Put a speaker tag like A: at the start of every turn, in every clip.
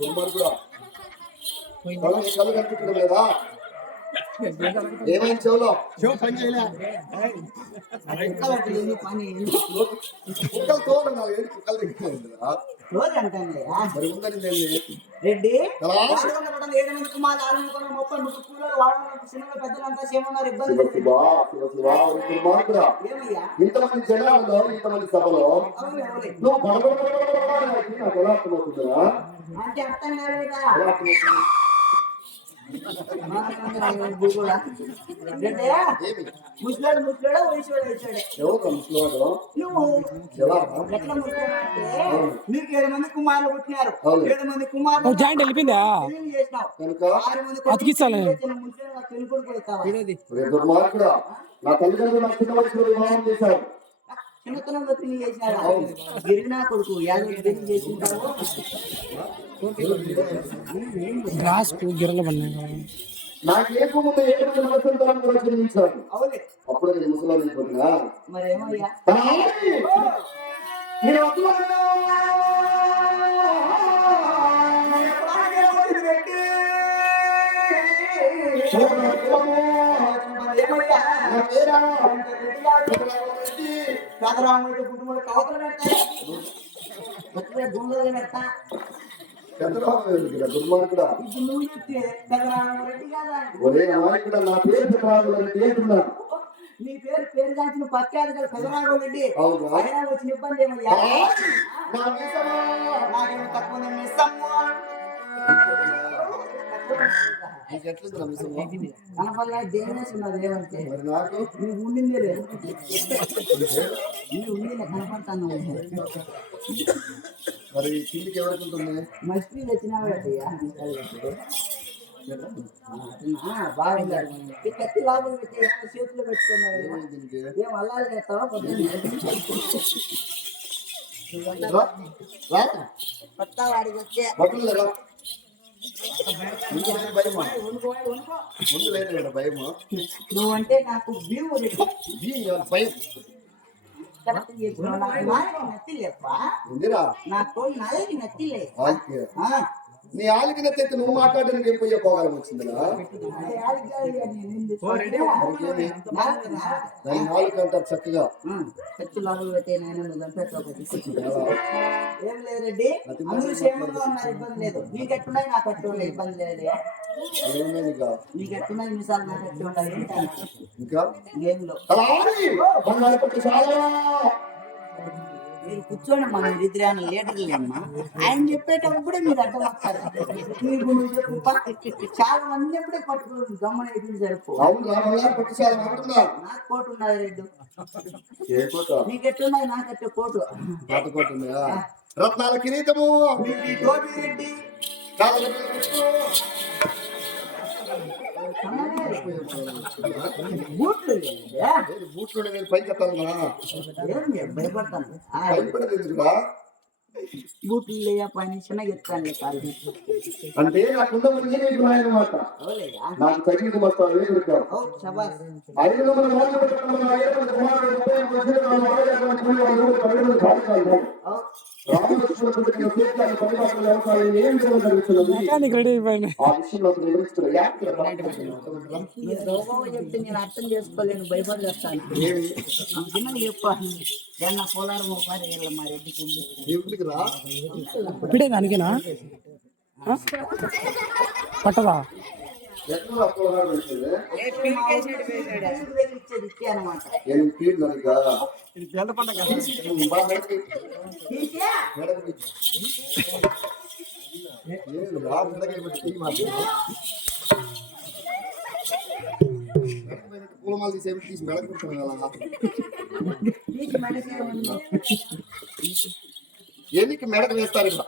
A: దుర్మార్గుడా కళ్ళు కళ్ళు కనిపించడం లేదా ఏమైంది చెవులో? కుక్కలు తోడు నాలుగు ఏడు కుక్కలు
B: అంటాను
A: మరి ఉందని నేను
B: రెడ్డి ఏడు కుమారులు ఆరు ముప్పై ముప్పై కూలీలు వాడకుండా చిన్న పెద్దలంతా ఇబ్బంది
A: ఇంతమంది జనాల్లో ఇంతమంది సభలో? నువ్వు
B: అంటే అర్థం కాలేదా ముసలాడు ముసలాడు వయసువాడు వయసువాడే
A: ఎవరు ముసలివాడు
B: నువ్వు ఎట్లా ముసలాడు నీకు ఏడు మంది కుమారులు పుట్టినారు. ఏడు మంది కుమారులు
C: జాయింట్ వెళ్ళిపోయిందా
B: ఆరు మంది. ముసలాడు
A: నా తల్లిదండ్రులు నా వివాహం చేశారు
B: చిన్నతనంలో పెళ్ళి చేసినారా గిరినా కొడుకు యాదవ్ పెళ్ళి చేసింటావు?
A: నాకు ఏ ముందు ఏడు మంది నవసంతానం కూడా జన్మించారు
B: అవులే.
A: అప్పుడు నేను ముసలాన్ని అయిపోతున్నా
B: మరేమయ్యా?
A: నేను వస్తున్నాను.
B: ఏమయ్యా?
A: నా పేరా?
B: రామరాముడి కుటుంబంలో కవతలు ఎక్కడ గుండెలు పెడతా?
A: దుర్మార్గుడా నా పేరు ఏంటున్నాను
B: నీ పేరు పేరు దాచిన పక్కాదు కదా పెద్దరామరెడ్డి
A: అవునా?
B: అయినా వచ్చిన ఇబ్బంది ఏమయ్యా. నాకేమో తక్కువ కనపల్లా దేనేసి ఉన్నది ఏమంటే
A: మరి నాకు?
B: ఉండిందే ఉండిందే కనపడతాను
A: మరి కిందికి ఎవరికి ఉంటుంది
B: ఈ కత్తి లాభం పెట్టి చేతిలో
A: దీనికి?
B: ఏం అల్లాలి చేస్తావా పొద్దున్న?
A: రా, రా.
B: కొత్త వాడికి వచ్చే.
A: బట్టలు లేరా? ముందు లేదు భయమా
B: ఉనుకో ఉనుకో
A: ముందు లేదు ఇక్కడ భయమా
B: నువ్వంటే నాకు భీము రెడ్డి
A: ఈ ఎవరి భయం
B: కరెక్ట్ చెప్పినావు. నాకు నాయకి నత్తి
A: నీ ఆలికి నచ్చైతే నువ్వు మాట్లాడడానికి ఏం పోయే పోగలం దాని నాలుగు అంటారు చక్కగా?
B: ఏం అందరూ క్షేమంగా ఉన్నారు ఇబ్బంది లేదు ఎట్టున్నాయి నాకు ఇబ్బంది లేదు ఎట్టున్నాయి మిసాలు నాకు
A: ఇంకా చాలా
B: మీరు కూర్చోండి మా మీరిద్దరు ఆయన లీడర్లు లేమ్మా. ఆయన చెప్పేటప్పుడు మీరు అడ్డం వస్తారు మీకు నువ్వు చెప్పు పా. చాలా మంది ఎప్పుడే పట్టుకుని గమ్మన
A: అంటున్నా
B: నాకు కోటు ఉన్నది రెడ్డి
A: ఏ కోట?
B: నీకు ఎట్టున్నది నాకు ఎట్టు కోటు?
A: రత్నాల కిరీటము.
B: మీకు రెడ్డి. బూట్లు
A: బూట్లు నేను పైకి ఎత్తాలనా
B: భయపడతాను ఆ, బూట్లు లేయా పని చిన్నగా ఎత్తాను కాదు
A: అంటే నాకున్న నాకు తగిన ఐదు వందల ఐదు వందల
C: మెకానిక్ రెడీ అయిపోయింది
B: చెప్తే నేను అర్థం చేసుకోలేను భయపడి చిన్నగా చెప్పాను ఏమన్నా పోలారం ఒకసారి మా రెడ్డికి
C: ఇప్పుడే దానికేనా? పట్టదా
A: పూలమాల తీసి ఏమి తీసి మెడకు పెట్టుకున్నాను కదా
B: తీసి మెడకే ఉంది
A: ఎన్నికి మెడకు వేస్తారు ఇక్కడ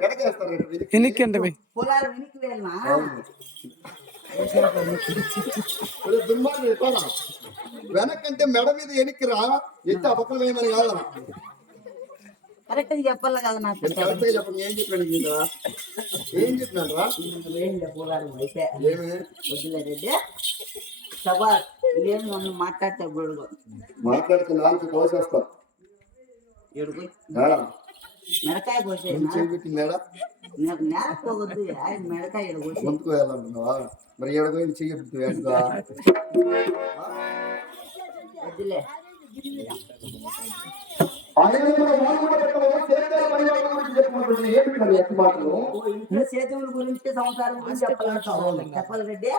A: వెనక్కి.
B: పోలారం వెనక్కి
A: రా? వెనకంటే మెడ మీద ఎనికిరా ఎత్తి ఆ పక్కన వేయమని కాదా
B: కరెక్ట్ చెప్పాలి కదా నాకు.
A: కరెక్ట్ చెప్పండి ఏం చెప్పాను ఇంకా ఏం చెప్పినాను రా?
B: పూలాలు అయితే? సభా నన్ను మాట్లాడితే
A: నాలుగు కోసేస్తా
B: మిరకాయ కోసేనా
A: ముందు చేయి పెట్టి మేడ?
B: నాకు నేల పోవద్దు ఆయన మిరకాయ ఎడుగు
A: ముందుకు వెళ్ళాలన్నావా మరి ఏడగో చెయ్యి పెట్టి వెనుక
B: వద్దులే. సేతువుల గురించి సంసారం గురించి చెప్పాలంటావు చెప్పాలి రెడ్డి.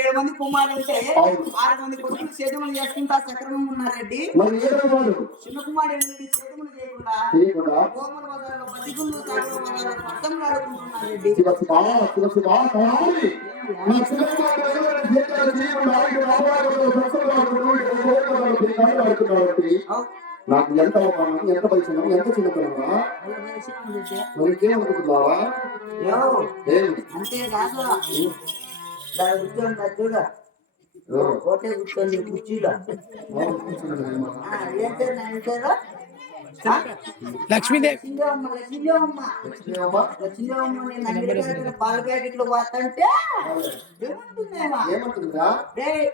B: ఏడు మంది కుమారులు ఉంటే ఆరు మంది కొడుకులు సేద్యములు చేసుకుంటా సక్రమంగా ఉన్నారు చిన్న కుమారుడు ఏంటి చేయకుండా
A: చేయకుండా
B: బజార్లో బతికుళ్ళు తాగుల బజార్లో
A: చేయకుండా నాకు ఎంత అవమానం ఎంత పరిచయం ఎంత చిన్నతనమా?
B: వాళ్ళ వయసు ఉంది రెడ్డి.
A: మరి ఇంకేమనుకుంటున్నావా
B: యో,
A: ఏమి
B: అంతేకాదు దాని కూర్చొని దా చూడు
A: ఎవరు?
B: కోటే కూర్చొని కుర్చీలో
A: ఎవరు కూర్చున్నాడు?
B: ఆ, ఏం పేరు నా ఇంటి పేరు? ఆ?
C: లక్ష్మీదేవి.
B: పాల ప్యాకెట్లు పోతుంటే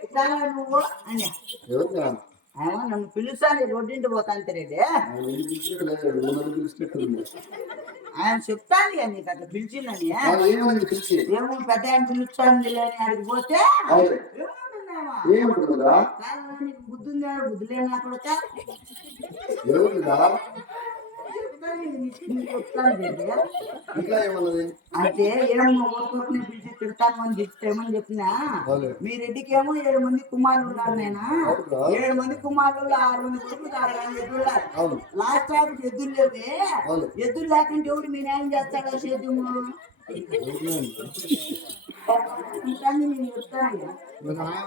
B: ఇట్లా నువ్వు? అని. నన్ను పిలుస్తాను రోడ్డింటి పోతాను రెడ్డి
A: ఆయన
B: చెప్తాను ఇక నీకు అట్లా పిలిచిందని. ఏమో పెద్ద ఆయన పిలుస్తాను లేని ఆడికి పోతే కాదు బుద్ధి ఉంది? బుద్ధి లేని అక్కడ
A: ఎవరురా
B: చెప్తాను రెడ్డి
A: ఇంకా ఏమన్నది
B: అయితే ఏమో ఊరుకోని పిలిచి తిడతాను అని చెప్తేమని చెప్పినా. మీ రెడ్డికి ఏమో ఏడు మంది కుమారులు ఉన్నారు నేను? ఏడు మంది కుమారులు ఆరు మంది కొడుకులు ఆరు మంది ఎద్దులు లాస్ట్ టైం ఎద్దులు లేవే. ఎద్దులు లేకుంటే ఎవడు మీ న్యాయం చేస్తాడా సేద్యము నేను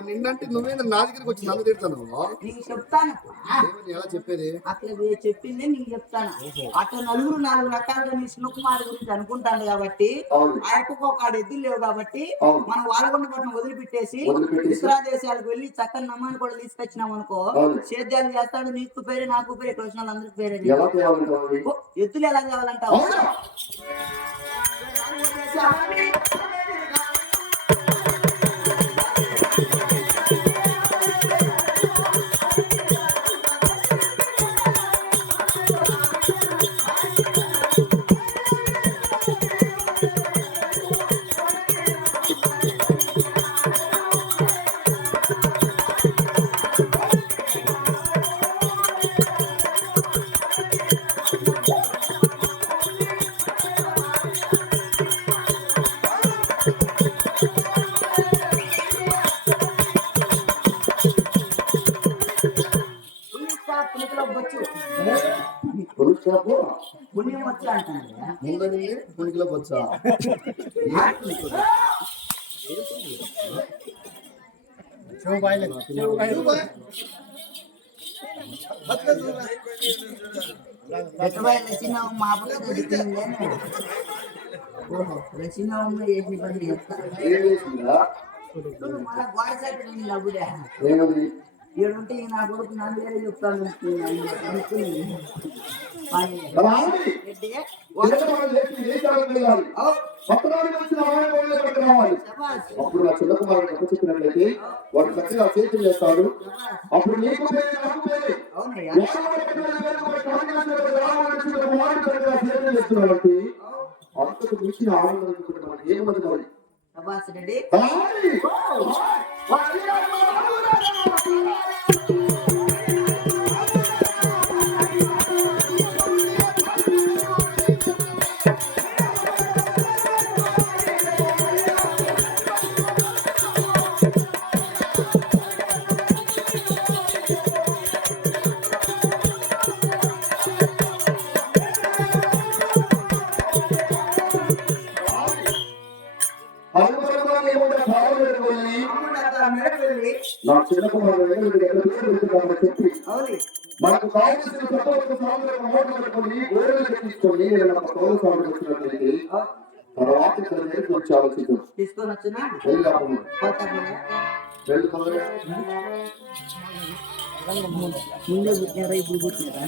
A: నిన్నంటే నువ్వేంద్ర నా దగ్గరికి వచ్చి నన్ను తిడతాను
B: నీకు చెప్తాను.
A: ఎలా చెప్పేది?
B: అట్లా చెప్పిందే నీకు చెప్తాను. అట్లా నలుగురు నాలుగు రకాలుగా నీ సునకుమార్ గురించి అనుకుంటాను కాబట్టి
A: అవును.
B: ఆ యొక్క ఒక ఎద్దులు లేవు కాబట్టి. మనం వాళ్ళకొండ పట్నం వదిలిపెట్టేసి. ఇతర దేశాలకు వెళ్ళి చక్కని నమ్మని కూడా తీసుకొచ్చినాం అనుకో. సేద్యాలు చేస్తాడు నీకు పేరే నాకు పేరే వచ్చిన వాళ్ళందరికీ పేరే.
A: తేవాలంటావు
B: ఎద్దులు ఎలా కావాలంటావు
A: I'm Sorry.
B: పుణ్యం వచ్చి అంటాను
A: ముందని పుణికిలో వచ్చా
B: ఎక్కడ చిన్న మా అప్పుడు చదువుతుంది ఓహో చిన్న చేసి పని చేస్తా
A: ఏం చేసిందా
B: మళ్ళీ గోడ సైడ్ ఉంది నవ్వులే
A: ఏమది
B: ఏడుంటే నా కొడుకు నన్ను వేరే చెప్తాను
A: అప్పుడు నా చిన్న కుమారుడు చెప్పినట్లయితే వాడు చక్కగా చేస్తాడు. అప్పుడు నీకు చేస్తున్నాడు అంతకు మించిన ఆనందం మనకి చెప్పి మనకు కావాల్సిన సపోర్ట్ సాంద్రం మోటార్ పెట్టుకొని గోడలు పెట్టించుకొని నేను ఒక పౌర సాగు వచ్చినట్లయితే తర్వాత ఇక్కడ వచ్చి ఆలోచించాం
B: తీసుకొని వచ్చినా? ముందే పుట్టినారా ఇప్పుడు పుట్టినారా